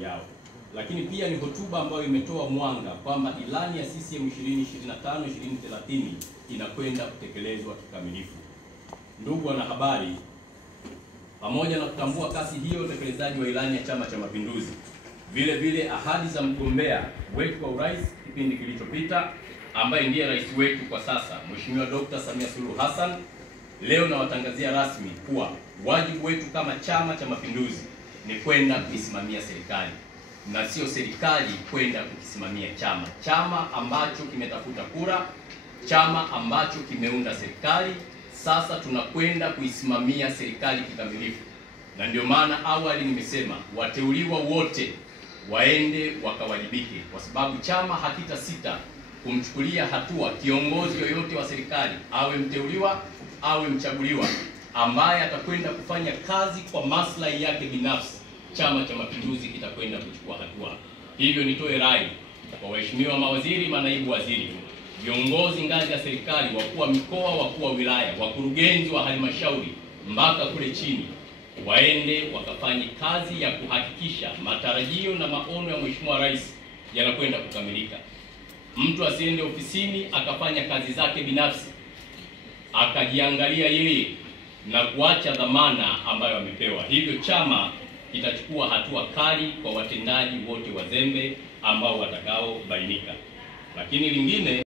watendaji yao. Lakini pia ni hotuba ambayo imetoa mwanga kwamba ilani ya CCM 2025-2030 inakwenda kutekelezwa kikamilifu. Ndugu wanahabari, pamoja na kutambua kasi hiyo utekelezaji wa ilani ya Chama cha Mapinduzi, vile vile ahadi za mgombea wetu wa urais kipindi kilichopita, ambaye ndiye rais wetu kwa sasa, Mheshimiwa Dr. Samia Suluhu Hassan, leo nawatangazia rasmi kuwa wajibu wetu kama Chama cha Mapinduzi ni kwenda kuisimamia serikali na sio serikali kwenda kukisimamia chama. Chama ambacho kimetafuta kura, chama ambacho kimeunda serikali, sasa tunakwenda kuisimamia serikali kikamilifu. Na ndio maana awali nimesema wateuliwa wote waende wakawajibike, kwa sababu chama hakitasita kumchukulia hatua kiongozi yoyote wa serikali, awe mteuliwa awe mchaguliwa, ambaye atakwenda kufanya kazi kwa maslahi yake binafsi. Chama cha Mapinduzi kitakwenda kuchukua hatua. Hivyo nitoe rai kwa waheshimiwa mawaziri, manaibu waziri, viongozi ngazi ya serikali, wakuu wa mikoa, wakuu wa wilaya, wakurugenzi wa halmashauri mpaka kule chini, waende wakafanye kazi ya kuhakikisha matarajio na maono ya Mheshimiwa Rais yanakwenda kukamilika. Mtu asiende ofisini akafanya kazi zake binafsi, akajiangalia yeye na kuacha dhamana ambayo amepewa. Hivyo chama kitachukua hatua kali kwa watendaji wote wazembe ambao watakaobainika. Lakini lingine